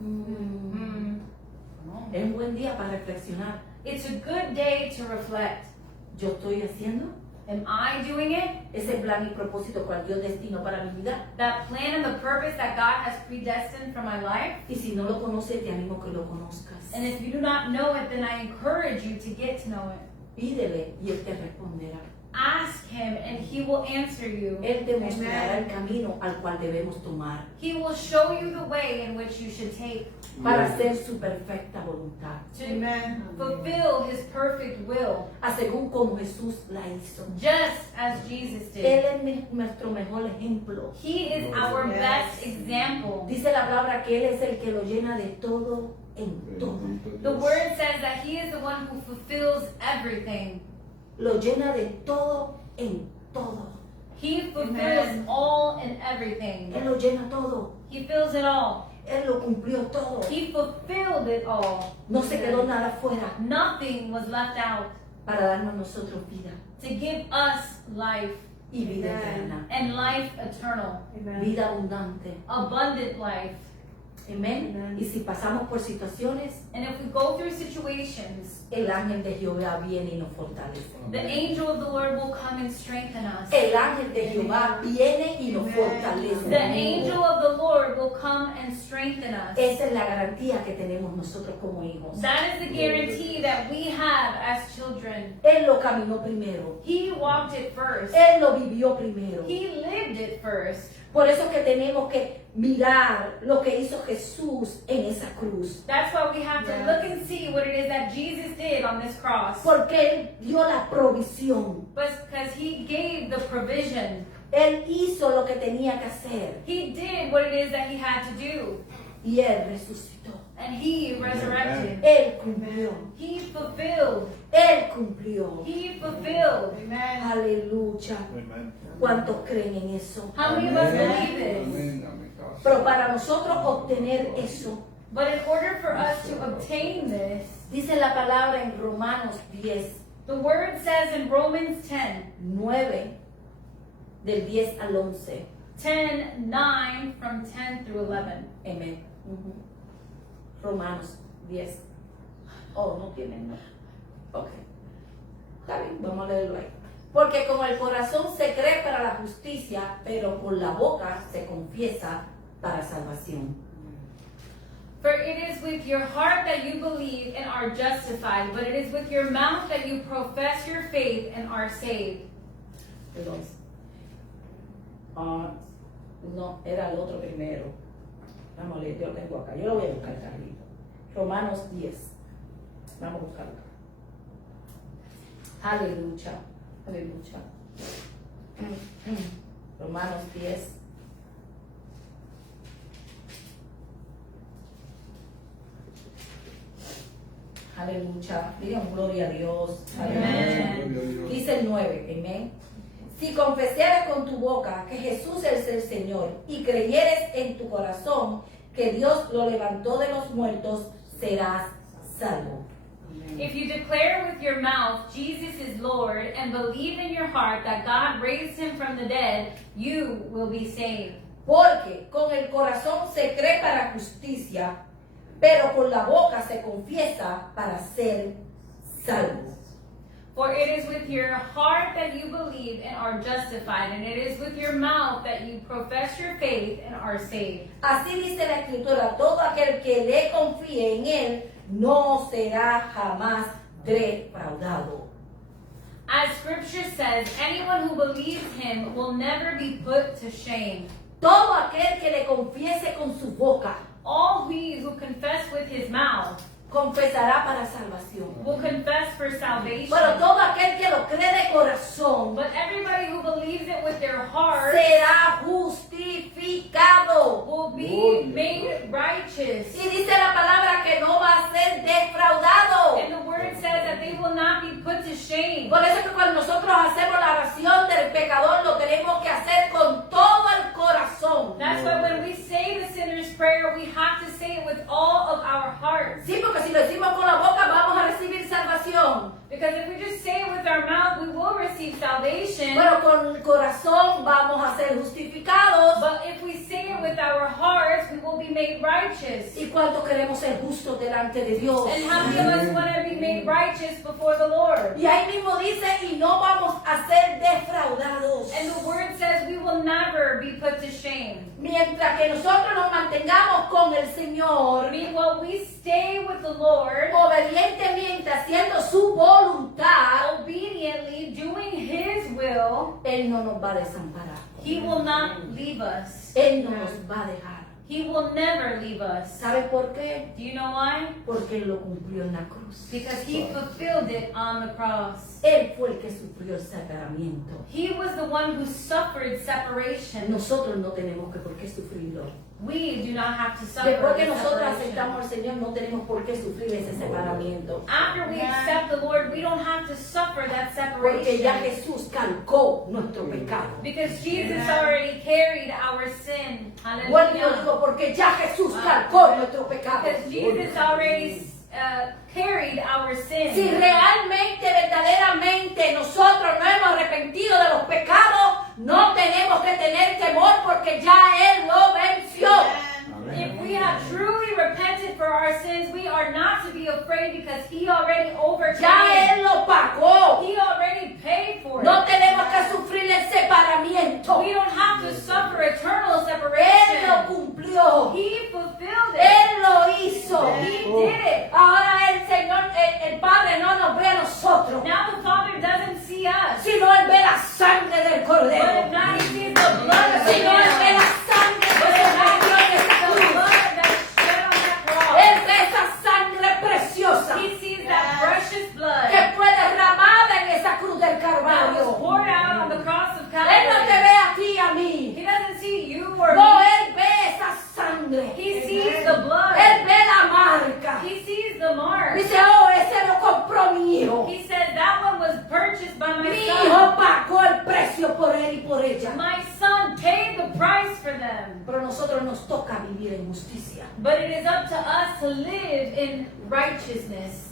"Mm, es un buen día para reflexionar. It's a good day to reflect. ¿Yo estoy haciendo Am I doing it? ese plan y propósito cual Dios destinó para mi vida? That plan and the purpose that God has predestined for my life? Y si no lo conoces, te animo que lo conozcas. And if you do not know it, then I encourage you to get to know it. Pídele y Él te responderá. Ask him and he will answer you. Él te mostrará Amen. el camino al cual debemos tomar He will show you the way in which you should take para hacer su perfecta voluntad, to Amen. fulfill his perfect will, a según como Jesús la hizo. just as Jesus Él did. es nuestro mejor ejemplo. He is our Yes. best example. Dice la palabra que Él es el que lo llena de todo en todo. The word says that he is the one who fulfills everything. Lo llena de todo en todo. He fulfills Amen. all and everything. Él lo llena todo. He fills it all. Él lo cumplió todo. He fulfilled it all. No se quedó nada fuera Nothing was left out para darnos a nosotros vida to give us life y vida Amen. eterna, and life eternal, Amen. vida abundante. abundant life. Amén. Amen. Y si pasamos por situaciones, And if we go through situations, el ángel de Jehová viene y nos fortalece. the angel of the Lord will come and strengthen us. El ángel de Jehová viene y nos Amen. fortalece. The angel of the Lord will come and strengthen us. Esa es la garantía que tenemos nosotros como hijos. That is the guarantee that we have as children. Él lo caminó primero. He walked it first. Él lo vivió primero. He lived it first. Por eso es que tenemos que mirar lo que hizo Jesús en esa cruz. That's why we have to Yes. look and see what it is that Jesus did on this cross. Porque Él dio la provisión. But because he gave the provision. Él hizo lo que tenía que hacer. He did what it is that he had to do. Y Él resucitó. And he resurrected. Él cumplió. He fulfilled. Él cumplió. He fulfilled. Amen. Aleluya. Amen. ¿Cuántos creen en eso? How many of us Amen. believe this? Amén, amén, gracias. Pero para nosotros obtener eso, But in order for us to obtain this, dice la palabra en Romanos 10, the word says in Romans 10, 9, del 10 al 11. 9 from 10 through 11. Amén. Ujú. Romanos 10. Oh, no tienen, no. Ok. Está bien, vamos a leerlo ahí. Porque con el corazón se cree para la justicia, pero con la boca se confiesa para salvación. For it is with your heart that you believe and are justified, but it is with your mouth that you profess your faith and are saved. Perdón. Ah, no, era el otro primero. Vamos a leer, yo lo tengo acá. Yo lo voy a buscar, Carlito. Romanos 10. Vamos a buscarlo acá. Aleluya. Aleluya. Romanos 10. Aleluya. Digan gloria a Dios. Aleluya. Amén. Dice el 9. Amén. Si confesares con tu boca que Jesús es el Señor y creyeres en tu corazón que Dios lo levantó de los muertos, serás salvo. If you declare with your mouth Jesus is Lord and believe in your heart that God raised him from the dead, you will be saved. Porque con el corazón se cree para justicia, pero con la boca se confiesa para ser salvo. For it is with your heart that you believe and are justified, and it is with your mouth that you profess your faith and are saved. Así dice la Escritura, todo aquel que le confíe en Él no será jamás defraudado. As scripture says, anyone who believes him will never be put to shame. Todo aquel que le confiese con su boca All he who confess with his mouth confesará para salvación. will confess for salvation. Pero todo aquel que lo cree de corazón But everybody who believes it with their heart será justificado. will be made righteous. Y dice la palabra que no va a ser defraudado. And the word says that they will not be put to shame. Por eso es que cuando nosotros hacemos la oración del pecador, lo tenemos que hacer con todo el corazón. That's why when we say the sinner's prayer, we have to say it with all of our hearts. Sí, porque si lo decimos con la boca, vamos a recibir salvación. Because if we just say it with our mouth, we will receive salvation. Pero con el corazón vamos a ser justificados. But if we say it with our hearts, we will be made righteous. ¿Y cuánto queremos ser justos delante de Dios? And how many of us want to be made righteous before the Lord? Y ahí mismo dice, y no vamos a ser defraudados. And the word says we will never be put to shame. Mientras que nosotros nos mantengamos con el Señor, Meanwhile, we stay with the Lord, obedientemente haciendo su voluntad, obediently doing His will. Él no nos va a desamparar. He will not leave us. Él no nos va a dejar. He will never leave us. ¿Sabe por qué? Do you know why? Porque Él lo cumplió en la cruz. Because He fulfilled it on the cross. Él fue el que sufrió el separamiento. He was the one who suffered separation. Nosotros no tenemos que por qué sufrirlo. we do not have to suffer Después que the nosotros separation. aceptamos al Señor, no tenemos por qué sufrir ese separamiento. After we accept the Lord, we don't have to suffer that Porque ya separation. Jesús calcó nuestro pecado. Because Jesus already carried our sin. Vuelvo y lo Hallelujah. digo, porque ya Jesús calcó nuestro pecado. Because Jesus already carried our sin. Si realmente, verdaderamente nosotros no hemos arrepentido de los pecados, no tenemos que tener temor porque ya Él lo venció. If we have truly repented for our sins, we are not to be afraid because He already overcame. Ya Él lo pagó. He already paid for it. No tenemos que sufrir el separamiento. We don't have to suffer eternal Él lo separation. cumplió. He fulfilled it. Él lo hizo. He did it. Ahora el Señor, el Padre no nos ve a nosotros, Now the Father doesn't see us. sino Él ve la sangre del But if Cordero. not, He sees the blood of the Sino Él ve Lamb. la sangre But que if se not, vertió en He esa sees the cruz. blood that's shed on that cross. Él ve esa sangre preciosa He sees that precious blood que fue derramada en esa cruz del that was Calvario. poured out on the cross of Él no te Calvary. ve a ti y a mí. He doesn't see you or No, me. Él ve esa sangre. He sees the blood. Él ve la marca. He sees the mark. Dice, oh, ese lo compró mi hijo. He said that one was purchased by my Mi son. hijo pagó el precio por él y por ella. My son paid the price for them. Pero a nosotros nos toca vivir en justicia. But it is up to us to live in righteousness.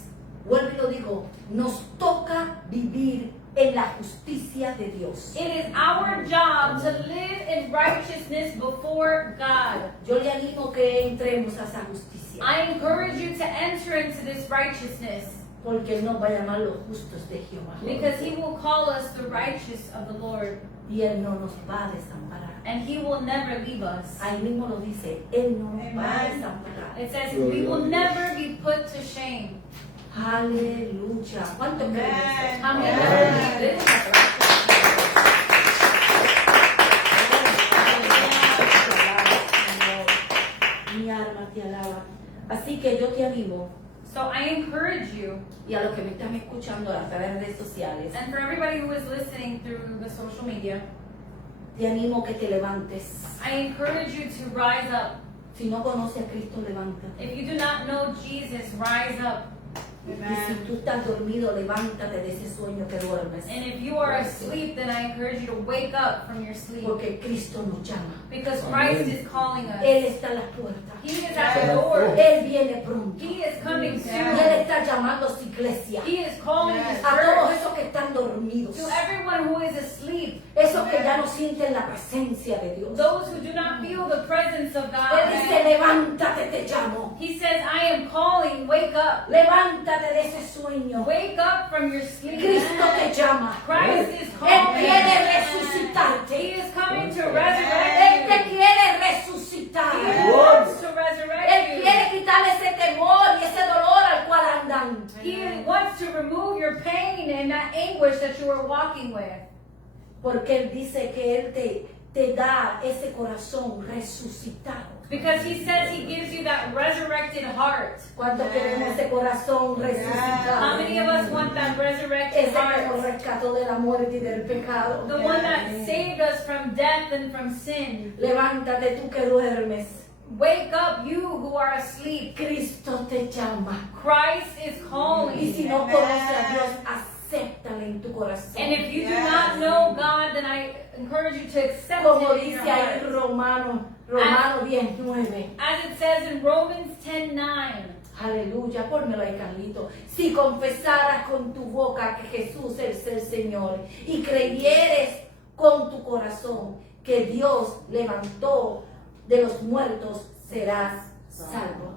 Vuelvo y lo digo, nos toca vivir en la justicia de Dios. It is our job to live in righteousness before God. Yo le animo que entremos a esa justicia, I encourage you to enter into this righteousness porque Él nos va a llamar los justos de Jehová. because He will call us the righteous of the Lord Y Él no nos va a desamparar. and He will never leave us. Ahí mismo lo dice, Él no nos va a desamparar. It says we will never be put to shame. Aleluya. ¿Cuánto creen eso? How many Amén. believe this? Mi alma te alaba. Así que yo te animo, So I encourage you, y a los que me están escuchando a través de redes sociales, and for everybody who is listening through the social media, te animo que te levantes. I encourage you to rise up. Si no conoces a Cristo, levántate. If you do not know Jesus, rise up. Y si tú estás dormido, levántate de ese sueño que duermes. And if you are asleep, then I encourage you to wake up from your sleep. Porque Cristo nos llama. Because Christ is calling us. Él está a las puertas. He is at the door. Él viene pronto. He is coming Y Él soon. está llamando a su iglesia. He is calling His A todos church. esos que están dormidos. To everyone who is asleep. Esos que ya no sienten la presencia de Dios. Those who do not feel the presence of Él God. dice, levántate, te llamo. He says, I am calling, wake up. Levántate de ese sueño. Wake up from your sleep. Cristo te llama. Christ is Él calling. quiere He resucitarte. is coming to Él resurrect te you. quiere resucitar. He wants to Él resurrect you. quiere quitar ese temor y ese dolor al cual andan. He wants to remove your pain and that anguish that you are walking with. Porque Él dice que Él te da ese corazón resucitado. Because He says He gives you that resurrected heart. ¿Cuánto queremos ese corazón resucitado? How many of us want that resurrected Ese que nos heart? rescató de la muerte y del pecado. The one that saved us from death and from sin. Levántate tú que duermes. Wake up, you who are asleep. Cristo te llama. Christ is Y calling. si no conoces a Dios, acéptale en tu corazón. And if you do not know God, then I encourage you to accept Como Him in your dice ahí heart. Romano 10:9. As it says in Romans 10:9. Aleluya, pónmelo ahí, Carlito. Si confesaras con tu boca que Jesús es el Señor y creyeres con tu corazón que Dios levantó de los muertos, serás salvo.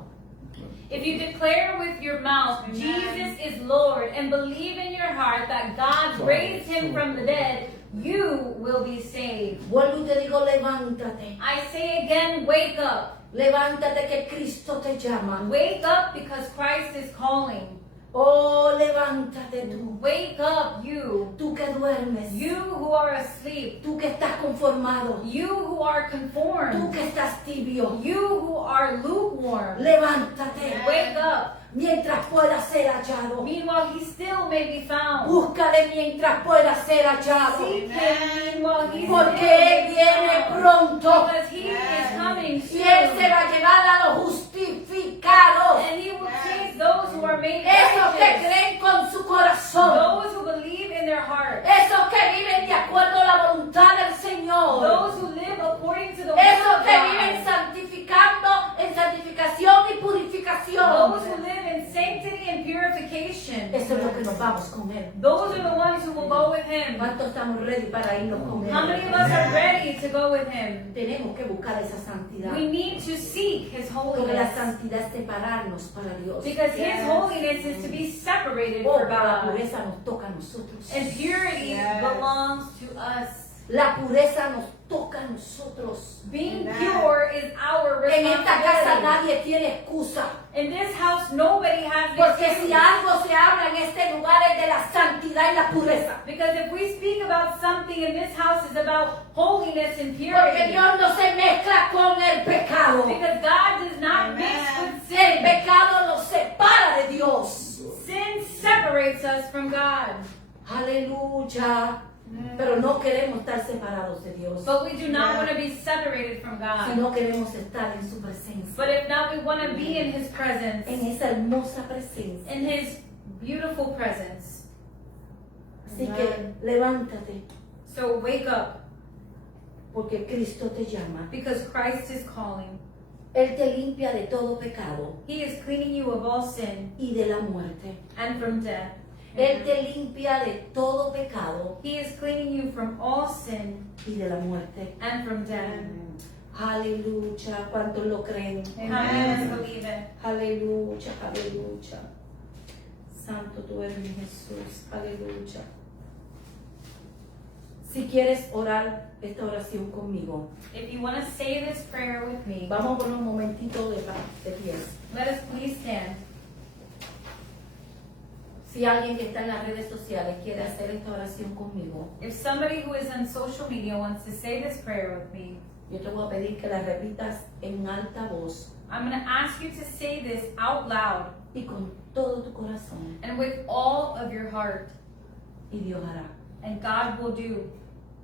If you declare with your mouth, Jesus is Lord, and believe in your heart that God raised Him from the dead, you will be saved. Vuelvo y te digo, levántate. I say again, wake up. Levántate que Cristo te llama. Wake up because Christ is calling. Oh, levántate tú. Wake up, you. Tú que duermes. You who are asleep. Tú que estás conformado. You who are Tú conformed. que estás tibio. You who are lukewarm. Levántate. Wake up. Mientras pueda ser hallado. Meanwhile, He still may be found. Búscale mientras pueda ser hallado. Seek Him meanwhile He Porque Él viene pronto. Because He is coming coming Y Él se soon. va a llevar a los justificados. And he will take those who are made Esos que righteous. creen con su corazón. Those who believe in their heart. Esos que viven de acuerdo a la voluntad del Señor. Those who live according to the will Esos of que viven God. santificando en santificación y purificación. Those who live in sanctity and purification. Eso es lo que nos vamos con Él. Those are the ones who will go with him. ¿Cuántos estamos ready para irnos con Él? How many of us are ready to go with him? Tenemos que buscar esa santidad. We need to seek his Porque la holiness. santidad es separarnos para Dios. Because his holiness is to be separated Oh, for la God. pureza nos toca a nosotros. And purity Yes. belongs to us. La pureza nos toca a nosotros. Being Amen. pure is our En esta casa responsibility. nadie tiene excusa. In this house, nobody has Porque this. si algo se habla en este lugar es de la santidad y la pureza. Because if we speak about something in this house, it's about holiness and Porque purity. Dios no se mezcla con el pecado. Because God does not Amen. mix with El sin. pecado nos separa de Dios. Sin separates us from God. Aleluya. Pero no queremos estar separados de Dios. But we do not Yeah. want to be separated from God. Sino queremos estar en su presencia. But if not, we want to be in his presence. En esa hermosa presencia. In his beautiful presence. Así que levántate. So wake up, Porque Cristo te llama. because Christ is calling. Él te limpia de todo pecado He is cleaning you of all sin y de la muerte. and from death. Él te limpia de todo pecado He is cleaning you from all sin y de la muerte. and from death. Aleluya. ¿Cuántos lo creen? How many of us believe it? Aleluya, aleluya. Santo tú eres mi Jesús. Aleluya. Si quieres orar esta oración conmigo, If you want to say this prayer with me, vamos por un momentito de pies. let us please stand. Si alguien que está en las redes sociales quiere hacer esta oración conmigo, If somebody who is on social media wants to say this prayer with me, yo te voy a pedir que la repitas en alta voz I'm going to ask you to say this out loud y con todo tu corazón, and with all of your heart, y Dios hará. and God will do.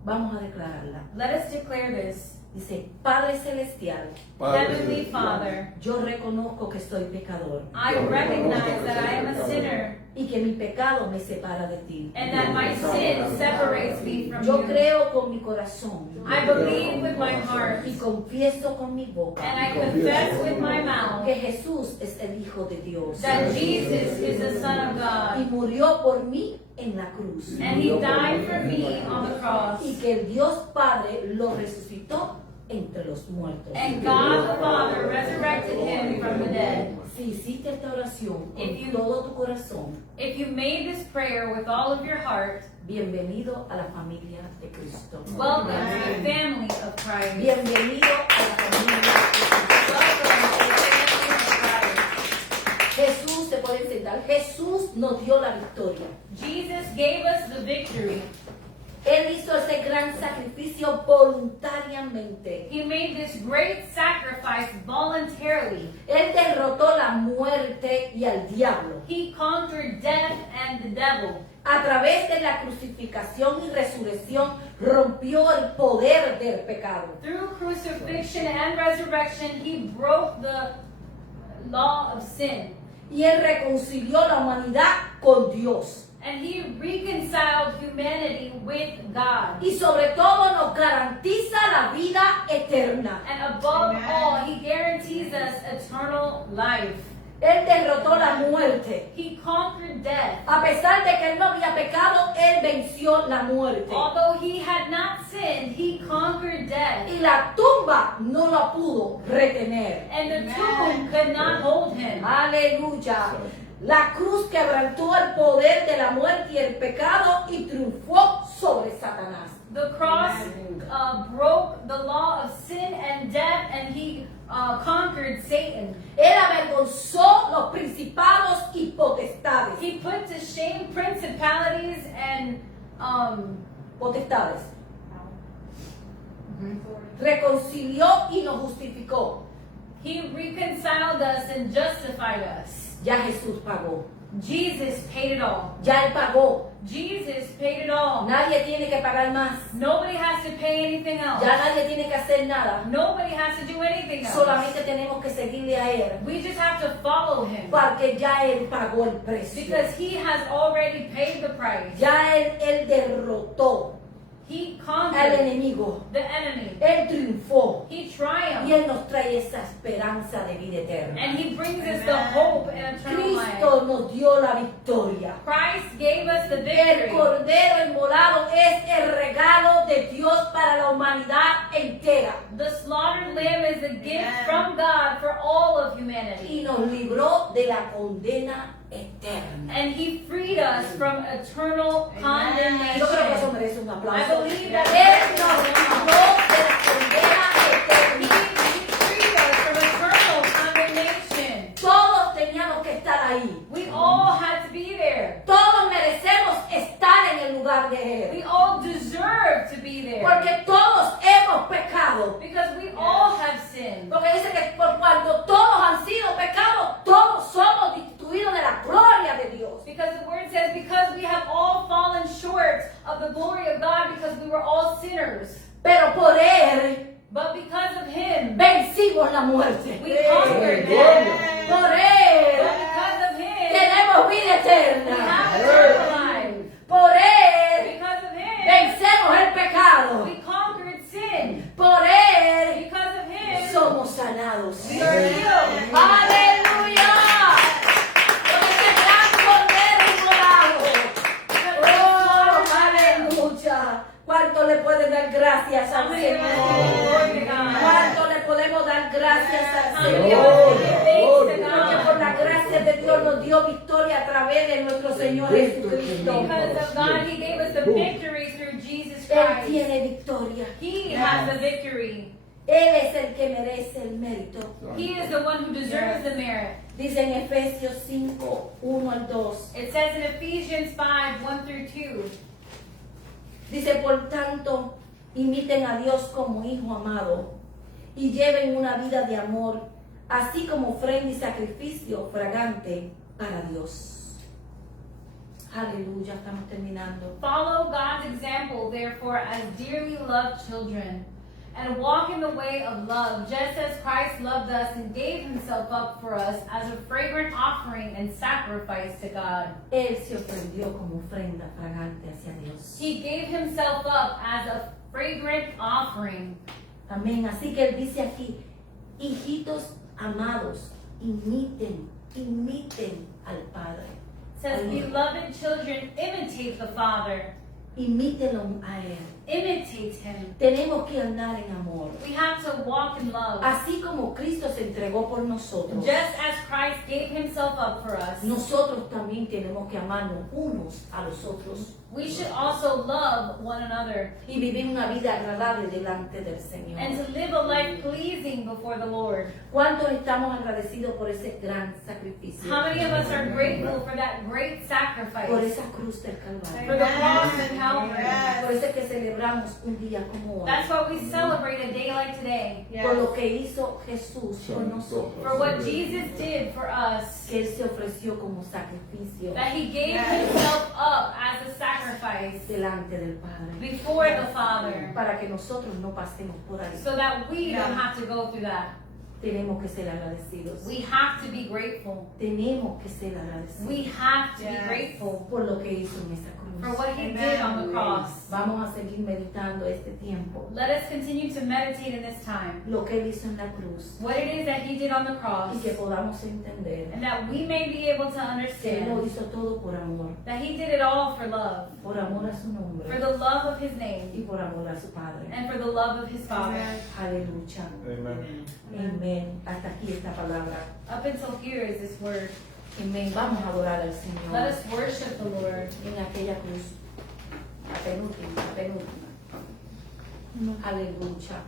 Vamos a declararla. Let us declare this. Dice, Padre Celestial, Heavenly Father, yo reconozco que soy pecador I recognize that I am a sinner y que mi pecado me separa de ti. and that my sin separates me from Yo you. creo con mi corazón I believe with my heart y confieso con mi boca and I confess with my mouth que Jesús es el Hijo de Dios that Jesus is the Son of y God murió por mí en la cruz and He died for me on the cross. y que el Dios Padre lo resucitó entre los muertos. And God the Father resurrected Him from the dead. Si hiciste esta oración If you- con todo tu corazón, If you made this prayer with all of your heart, bienvenido a la familia de Cristo. welcome to the family of Christ. Bienvenido a la familia de Cristo. Welcome to the family of Jesús, se puede sentar. Jesús nos dio la victoria. Christ. Jesus gave us the victory. Él hizo ese gran sacrificio voluntariamente. He made this great sacrifice voluntarily. Él derrotó la muerte y al diablo. He conquered death and the devil. A través de la crucificación y resurrección rompió el poder del pecado. Through crucifixion and resurrection, He broke the law of sin. Y Él reconcilió la humanidad con Dios. And He reconciled humanity with God. Y sobre todo nos garantiza la vida eterna. And above Amen. all, He guarantees us eternal life. Él derrotó la muerte. He conquered death. A pesar de que Él no había pecado, Él venció la muerte. Although He had not sinned, He conquered death. Y la tumba no la pudo retener. And the Amen. tomb could not hold Him. Aleluya. La cruz quebrantó el poder de la muerte y el pecado y triunfó sobre Satanás. The cross broke the law of sin and death, and He conquered Satan. Él avergonzó los principados y potestades. He put to shame principalities and Potestades. Reconcilió y nos justificó. He reconciled us and justified us. Ya Jesús pagó. Jesus paid it all. Ya Él pagó. Jesus paid it all. Nadie tiene que pagar más. Nobody has to pay anything else. Ya nadie tiene que hacer nada. Nobody has to do anything else. Solamente tenemos que seguirle a Él. We just have to follow him. Porque ya Él pagó el precio. Because he has already paid the price. Ya Él derrotó He al conquered enemigo. the enemy. Él triunfó. He Y triumphed. Él nos trae esa esperanza de vida eterna. And he brings us the hope and eternal life. Cristo nos dio la victoria. Christ gave us the El victory. Cordero Inmolado es el regalo de Dios para la humanidad entera. The slaughtered lamb is a gift from God for all of humanity. Y nos libró de la condena eterna. And he freed us from eternal Yo creo que eso condemnation. merece un I aplauso. believe that Él nos libró de la condena he eterna. freed us from eternal condemnation. Todos teníamos que estar ahí. We all had to be there. Todos merecemos estar en el lugar de We Él. all deserve to be there. Porque todos hemos pecado. Because we all have sinned. Porque dice que por cuanto todos han sido pecados, todos somos destituidos de la gloria de Dios. Because the word says, because we have all fallen short of the glory of God, because we were all sinners. Pero por Él But because of him, vencimos la muerte. we conquered Gloria. death. Por But Él because of him, tenemos vida we have eterna. eternal life. Por Él Because of him, vencemos el pecado. we conquered sin. Por Él Because of him, somos sanados. we are healed. ¡Aleluya! Por ese gran Cordero Inmolado. ¡Oh, aleluya! ¿Cuánto le pueden dar gracias al Señor? ¿Cuánto le podemos dar gracias al Señor? Porque por la gracia de Dios nos dio victoria a través de nuestro Señor Jesucristo. Because of God, he gave us the victory through Jesus Él Christ. tiene victoria. He has the victory. Él es el que merece el mérito. He is the one who deserves the merit. Dice en Efesios 5, 1 al 2. It says in Ephesians 5, 1 through 2. Dice, por tanto, imiten a Dios como hijo amado y lleven una vida de amor, así como ofrenda y sacrificio fragante para Dios. Aleluya, estamos terminando. Follow God's example, therefore, as dearly loved children, and walk in the way of love, just as Christ loved us and gave himself up for us as a fragrant offering and sacrifice to God. Él se ofreció como ofrenda fragante hacia Dios. He gave himself up as a fragrant offering. Amén. Así que Él dice aquí, hijitos amados, imiten al Padre. It says, beloved children, imitate the Father. Imítenlo a Él. Imitate him. Tenemos que andar en amor. We have to walk in love. Así como Cristo se entregó por nosotros, Just as Christ gave himself up for us, nosotros también tenemos que amarnos unos a los otros we should also love one another y vivir una vida agradable delante del Señor. and to live a life pleasing before the Lord. ¿Cuántos estamos agradecidos por ese gran sacrificio? How many of us are grateful for that great Por sacrifice, esa cruz del Calvario. for the cross of Calvary? Por eso es que celebramos un día como hoy. That's why we celebrate a day like today, Por lo que hizo Jesús por nosotros. for what Jesus did for us, Que Él se ofreció como sacrificio that he gave himself up as a sacrifice delante del Padre. before the Father, Para que nosotros no pasemos por ahí. so that we don't have to go through that. Tenemos que ser agradecidos. We have to be grateful. Tenemos que ser agradecidos We have to be grateful por lo que hizo en esa for cruz. what he did on the cross. Vamos a seguir meditando este tiempo. Let us continue to meditate in this time Lo que Él hizo en la cruz. what it is that he did on the cross, Y que podamos entender and that we may be able to que Él lo understand hizo todo por amor. that he did it all for love, Por amor a su for nombre. the love of his name, Y por amor a su Padre. and for the love of his Father. Aleluya. Amen. Amén. Hasta aquí esta palabra. Up until here is this word. Amén. Vamos a adorar al Let Señor us worship the Lord. en aquella cruz. La penúltima, la penúltima. Aleluya.